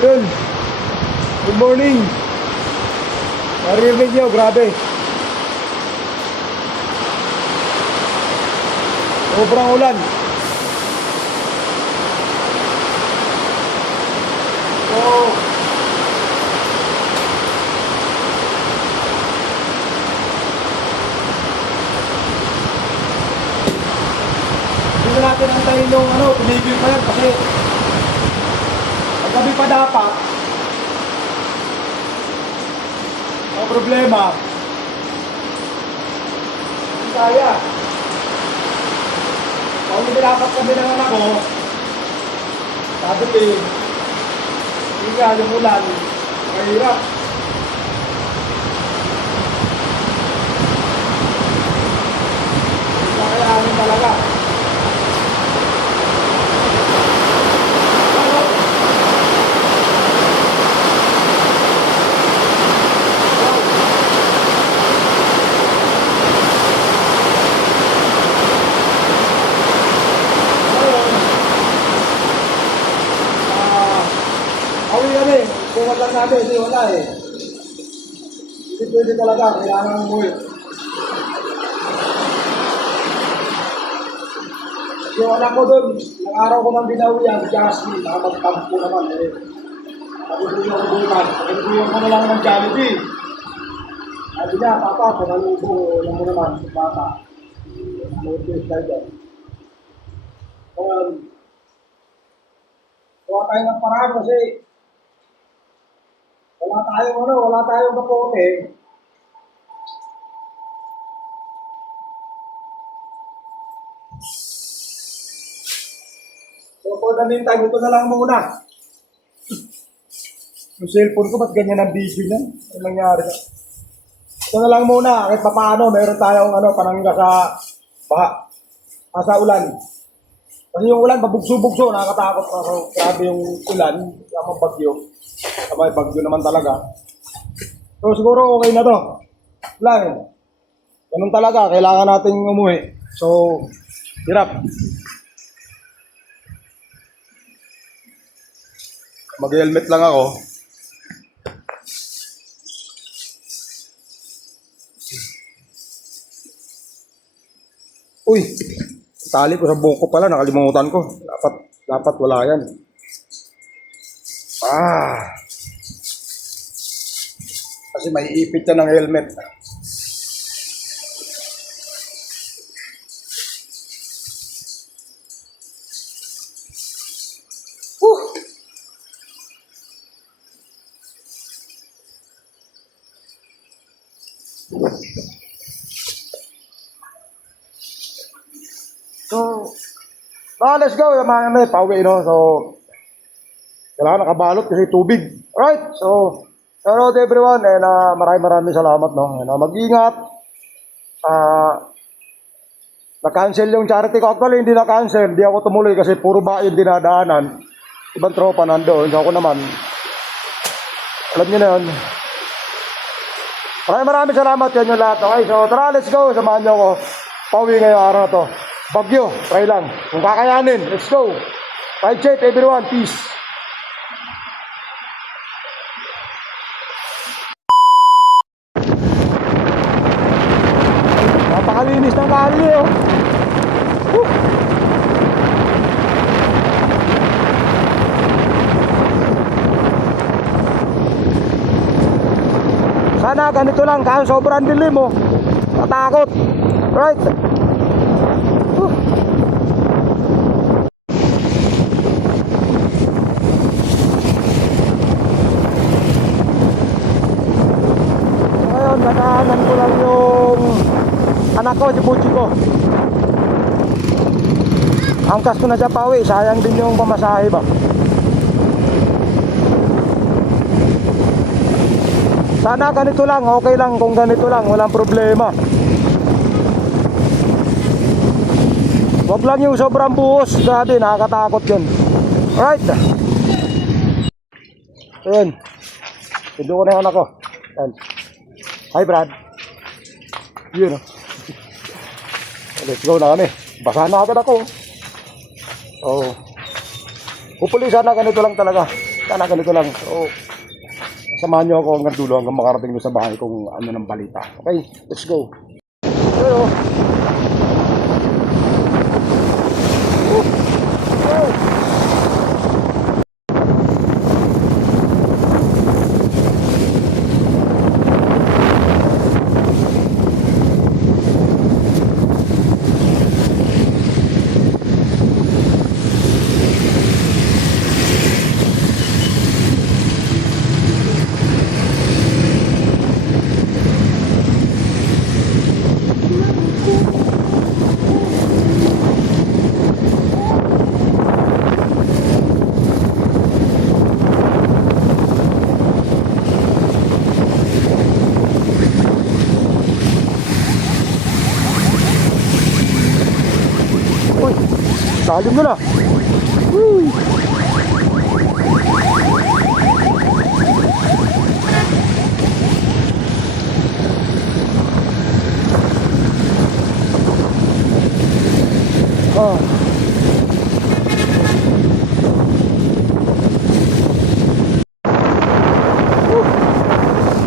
Yun. Good morning. Narinig nyo, grabe. Sobrang ulan. So, hindi na natin antayin yung pinigil pa yan kasi paggabi pa dapat. Ang problema, hindi kaya. Kung hindi dapat kami ng anak ko, sabi ko, hindi nga yung ulan, mahirap. Hindi kakayanin talaga. Awi kami, bungat lang namin, hindi wala eh. Hindi pwede talaga, kailangan umuwi. Yung anak ko doon, ng araw ko nang binawihan, Jasmine, nakapagtampo naman eh. Nagugulang ko bukas, nagugulang ko na lang ng Jollibee. Sabi niya, Papa, panalubo, alam mo naman, bata. Motivate tayo dyan. Gawa tayo ng paraan kasi wala tayong kapote. So for the meantime, ito na lang muna. Yung cellphone ko, ba't ganyan ang video niya? Ano nangyari? Ito na lang muna, kahit papaano, meron tayong panangga sa baha. Sa ulan. Kasi yung ulan, babugso-bugso, nakakatakot na. So, grabe yung ulan, yung bagyo. May bagyo naman talaga. So siguro okay na to. Wala eh. Ganun talaga, kailangan nating umuwi. So, hirap. Mag-helmet lang ako. Uy, tali ko sa buhok ko pala, nakalimutan ko. Dapat wala yan. Kasi may ipit yan ng helmet. So, let's go. Mga pauwi, So, kailangan nakabalot kasi tubig. Alright, so, hello to everyone and maraming salamat, mag-ingat. Na-cancel yung charity ko. Actually, hindi na-cancel. Hindi ako tumuloy kasi puro ba yung dinadaanan. Ibang tropa nandoon. So, ako naman. Alam niyo na yun. Maraming salamat yan yung lahat. Okay, so tara, let's go. Samahan niyo ako. Pauwi ngayong araw na to. Bagyo, try lang. Kung kakayanin, let's go. Ride safe everyone. Peace. Napakalinis ng kali, Sana ganito lang, kaya sobrang dilim Natakot. Right. Ngayon, nadaanan ko lang yung anak ko, si Puchi ko. Angkas ko na siya pauwi, sayang din yung pamasahe ba. Sana ganito lang, okay lang kung ganito lang, walang problema. Wag lang yung sobrang buhos, grabe, nakakatakot yun. Alright. Ayan. Pido ko na yung anak ko. Ayan. Hi Brad. Yun Let's go na kami. Basahan na agad ako. Oh. Hopefully, sana ganito lang talaga. Sana ganito lang. So, samahan nyo ako hanggang dulo hanggang makarating doon sa bahay kung ano ng balita. Okay, let's go. Pero, uy, salim na na. Woo! Ah.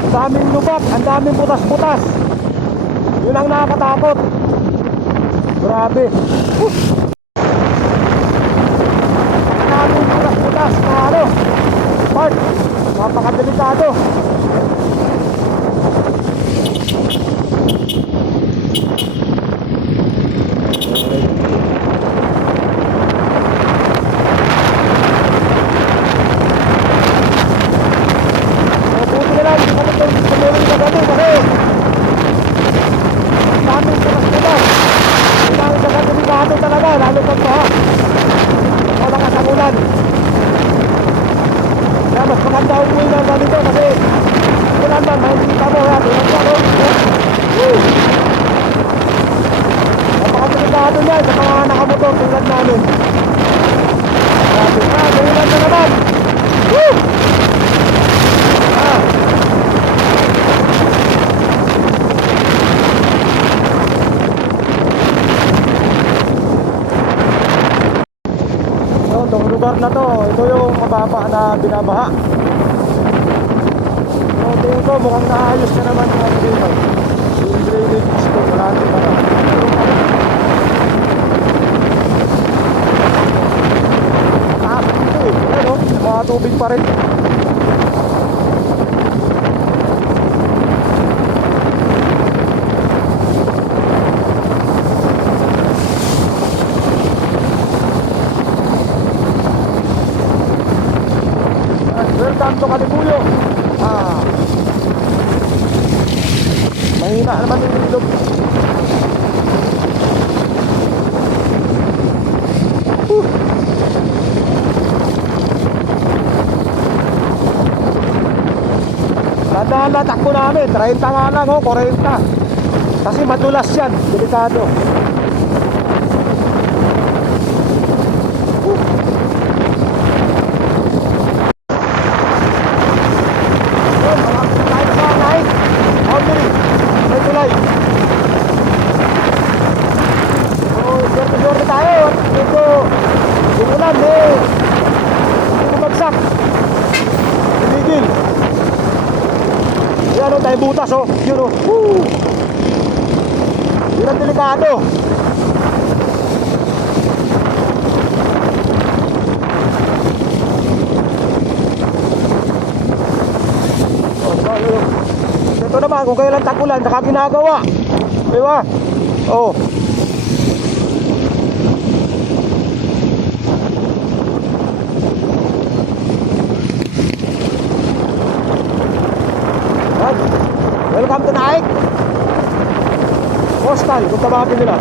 Ang daming lubak, ang daming butas-butas. Yun ang nakakatakot. Grabe. Ang daming butas-butas na ano. Part, napakadelikado. Buti na lang, hindi kami tumuloy na gano'n kasi ang daming butas-butas. Ang daming delikado talaga, lalo pag baha. Malakas ang ulan. Kaya mas maganda umuwi na ganito kasi ulan man, makikita mo yan. Napakadelikado niyan sa mga nakamotor tulad namin. Grabe na, ulan na naman. Woo! Ah! So, itong lugar na to, ito yung mababa na binabaha. So, tingin ko mukhang naayos na naman yung ano dito. Yung drainage system, wala natin na. Taas dito eh. Ano, mga tubig pa rin. Welcome to Kalibuyo. Mahina naman yung ilog. Tandaan na takbo namin 30 nga lang, 40. Kasi madulas yan, delikado. Tayo butas oh, yun oh. Woo! Yun ang delikado. Ito naman kung kailan tagulan saka ginagawa, di ba? Oh. Welcome to Naik. Postal, kung tawagin nila.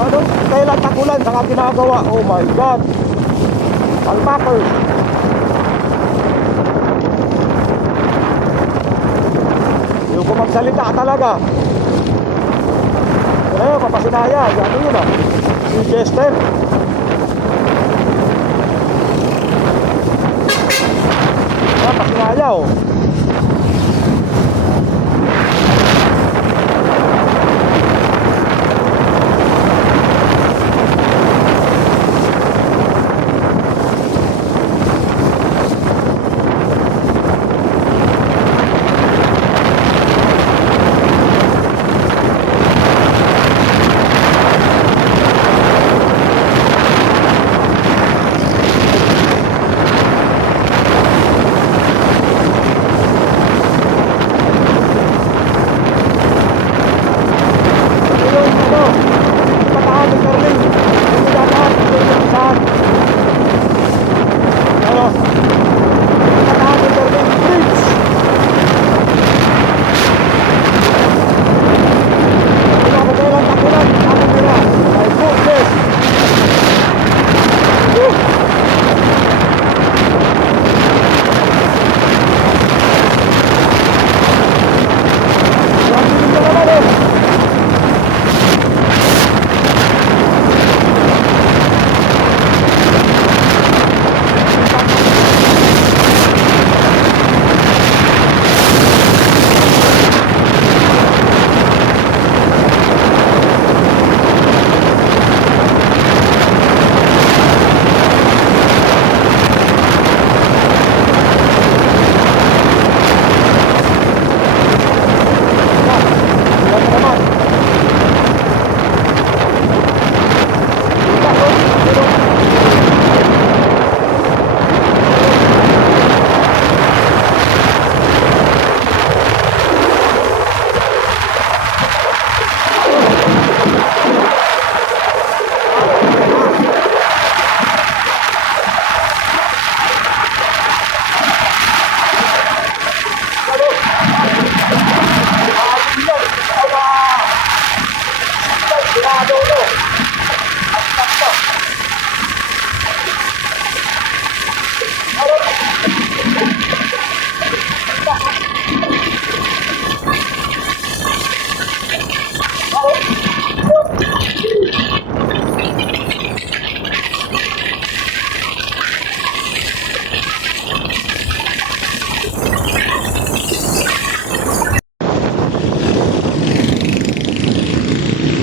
Ano? Kailan tagulan saka ginagawa? Oh my God. Alpakers. Yung magsalita talaga. Ayun, papasinaya. Ano yun ah? Si Chester. Ah, pasinaya oh.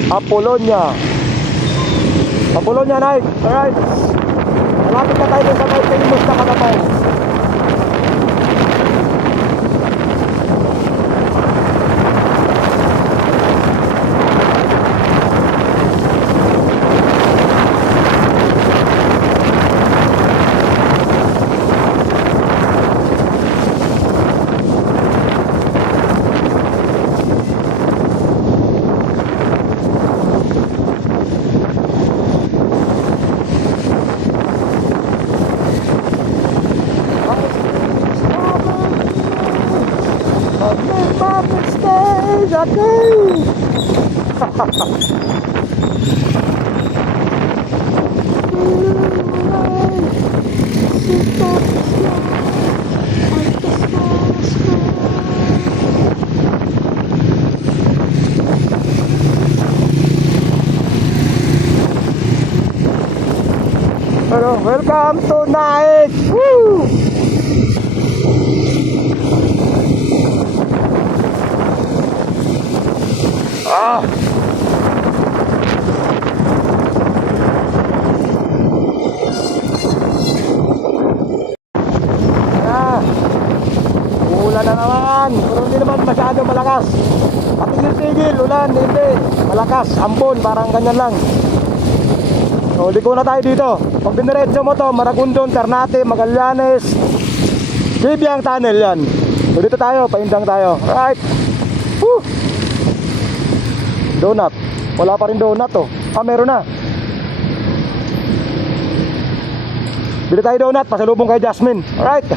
Apollonia. Apollonia night. Alright. Malapit na tayo sa may famous na Kalabaw. Hello, welcome to night. Woo! Ah. Ah. Ulan na naman, pero hindi naman masyado malakas. Patigil-tigil, ulan, hindi. Malakas, ambon, parang ganyan lang. So, liko na tayo dito. Pag diniretso mo to, Maragondon, Ternate, Magallanes, Gibyang Tunnel yan. So, dito tayo, paindang tayo. Right. Woo! Donut. Wala pa rin donut to. Ah, meron na. Bili tayo donut, pasalubong kay Jasmine. Alright.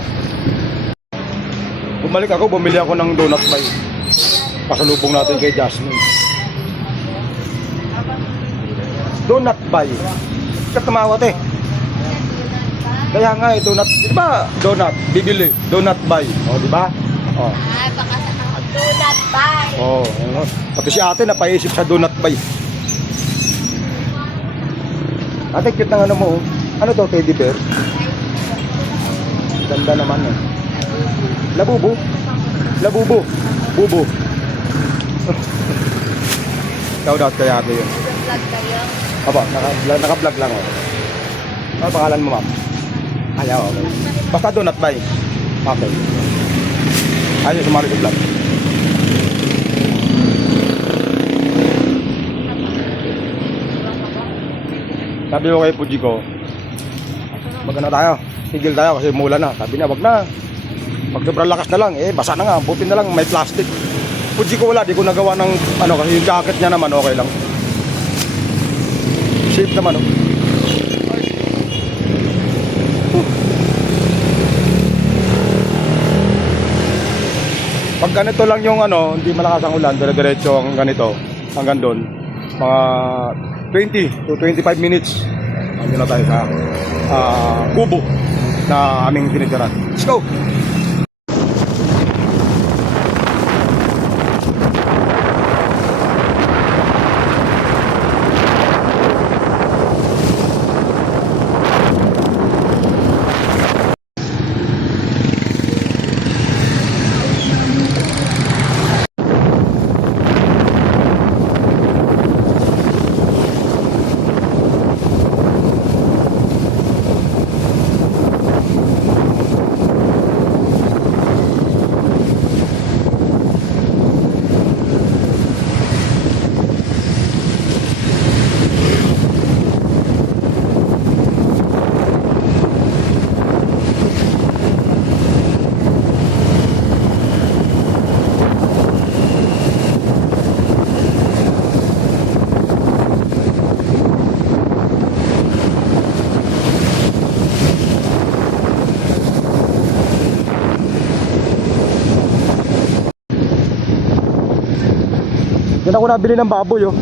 Bumalik ako, bumili ako ng donut by. Pasalubong natin kay Jasmine. Donut by. Katamawa te. Kaya nga donut, di ba? Donut, bibili. Donut by. O, di ba? O. Ay, baka sa donut by. Oh, ano. Pati si ate napaisip sa donut bay. Ate, cute ng ano mo. Oh. Ano to, teddy bear? Ganda naman eh. Labubo. Labubo. Bubo. Shout out kay ate yun. Vlog kayo. Aba, naka-vlog lang oh. Ano pangalan mo, ma'am? Ayaw, okay. Basta donut bay. Okay. Ayaw sumali sa vlog. Sabi ko kay Puji ko, magano tayo, tigil tayo kasi mula na. Sabi niya, wag na. Pag sobrang lakas na lang, basa na nga. Buti na lang, may plastic. Puji ko wala, di ko nagawa ng ano, kasi yung jacket niya naman, okay lang. Shape naman, oh. Pag ganito lang yung ano, hindi malakas ang ulan, dire-diretso ang ganito, hanggang doon, mga 20 to 25 minutes, andun na tayo sa kubo na aming tinitirahan. Let's go! Yan ako nabili ng baboy, oh.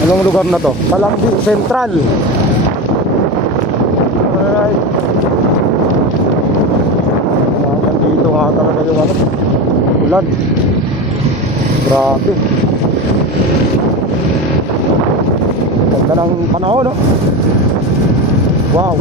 Anong lugar na to? Palangdi Central. Alright. Nandito nga talaga yung ano, ulan. Grabe. Ganda ng panahon, no? Wow.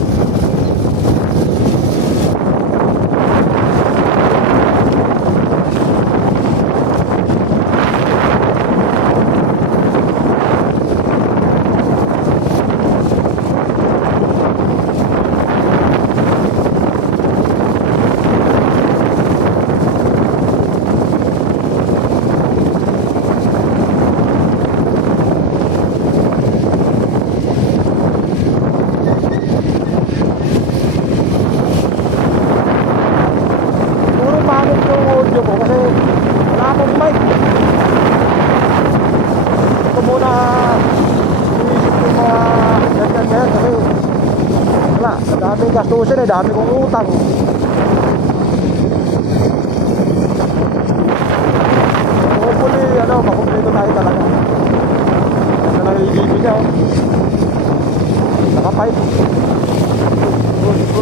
Audio ko kasi wala akong mic. Ito muna iisip ko mga ganyan ngayon kasi wala, daming gastusin dami kong utang. Hopefully, makumpleto tayo talaga. Ito na yung ibibig niya, oh. Naka-pipe. Uy.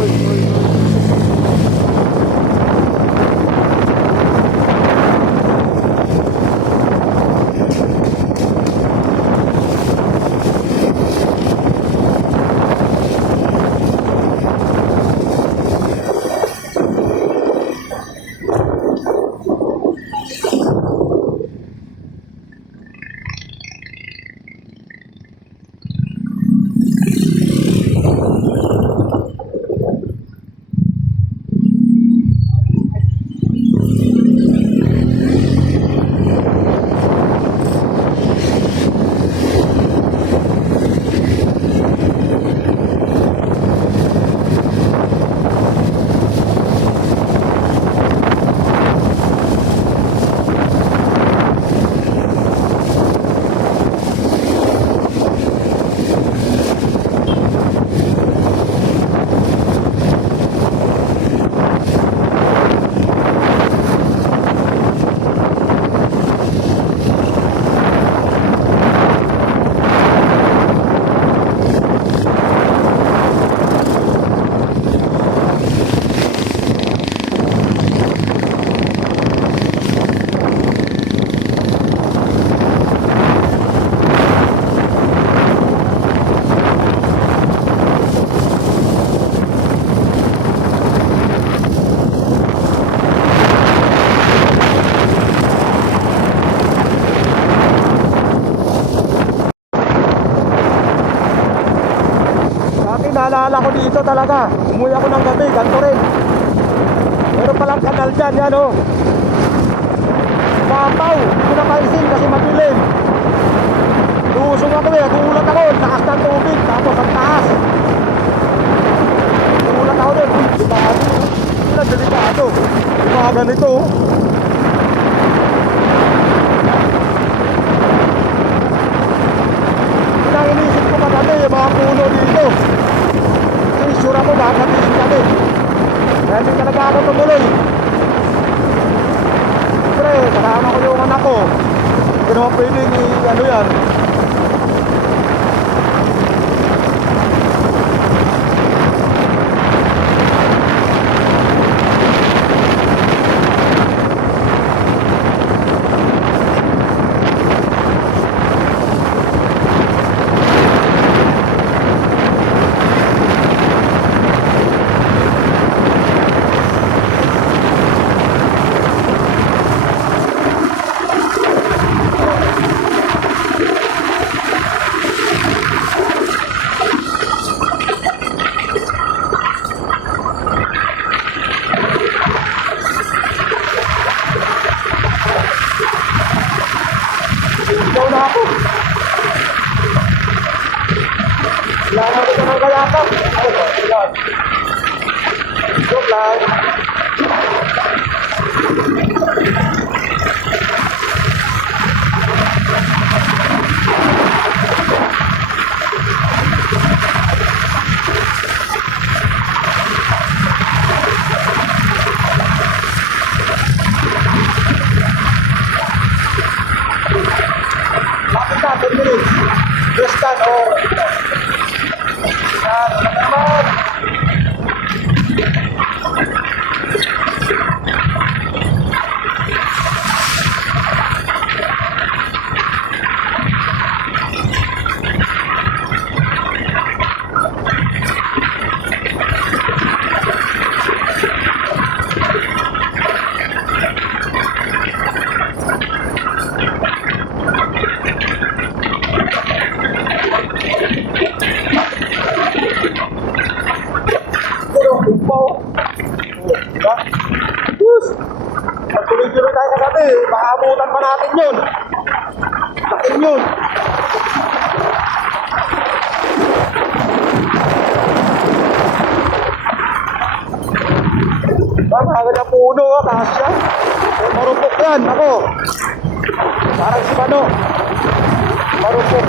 naalala ko dito talaga. Umuwi ako ng gabi, ganito rin. Meron palang kanal dyan, yan oh. Papaw, hindi ko napaisin kasi madilim. Lusong ako eh, gulat ako, taas ng tubig, tapos ang taas. Gulat ako din, delikado. Hindi delikado. Mga ganito. Yun ang inisip ko kagabi, yung mga puno dito. Kasi sura mo, nakakatingin kami. Kaya hindi talaga ako tumuloy. Siyempre, kasama ko yung anak ko. Hindi naman pwedeng ano yan. Ikaw na ako. Kailangan ko ng kayakap. Yan. Joke lang. Bakit na? 10 minutes. Yes, done. Oh. Yan. Naman. Pero, umpaw. Diba? Yes. Pag-tuloy-tuloy tayo kagabi, maabutan pa natin yun. Laking yun. Diba? Mga ng puno, kasya. Marupok yan, ako. Parang si Mano. Marupok.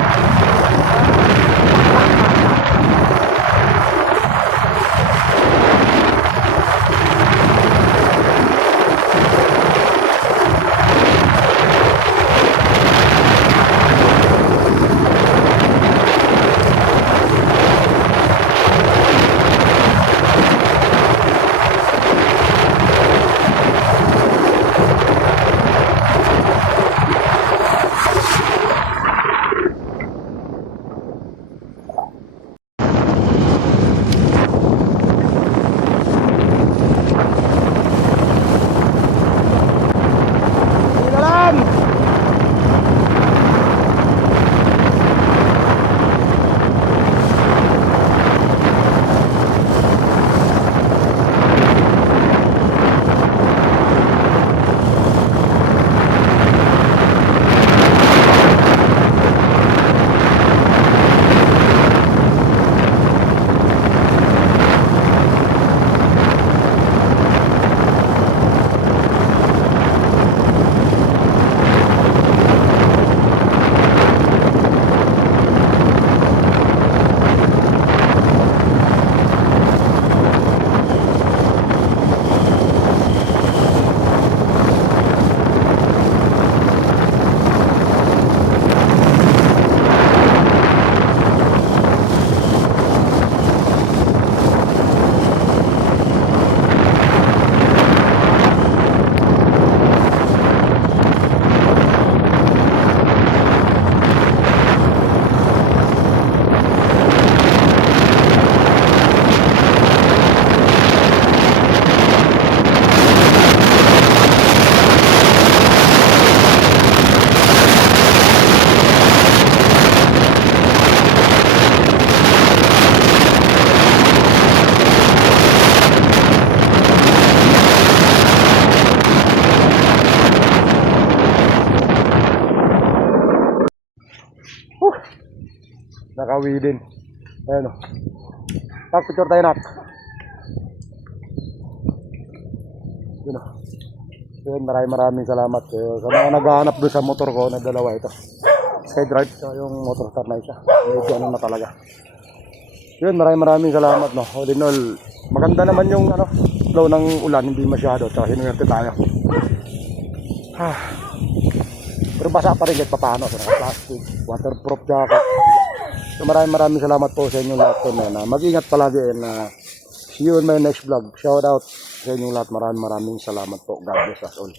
Pawi din. Ayun o. Tak, picture tayo nak. Yun o. Yun, maraming salamat. Sa mga naghahanap doon sa motor ko, na dalawa ito. Skydrive, so yung motor start na isa. Medyo ano na talaga. Yun, maraming salamat, no. All in all, maganda naman yung ano, flow ng ulan, hindi masyado. Tsaka sinuwerte tayo. Pero basa pa rin kahit papaano. So, naka-plastic, waterproof jacket. So maraming salamat po sa inyong lahat po na mag-ingat palagi and see you in my next vlog. Shout out sa inyong lahat. Maraming salamat po. God bless us all.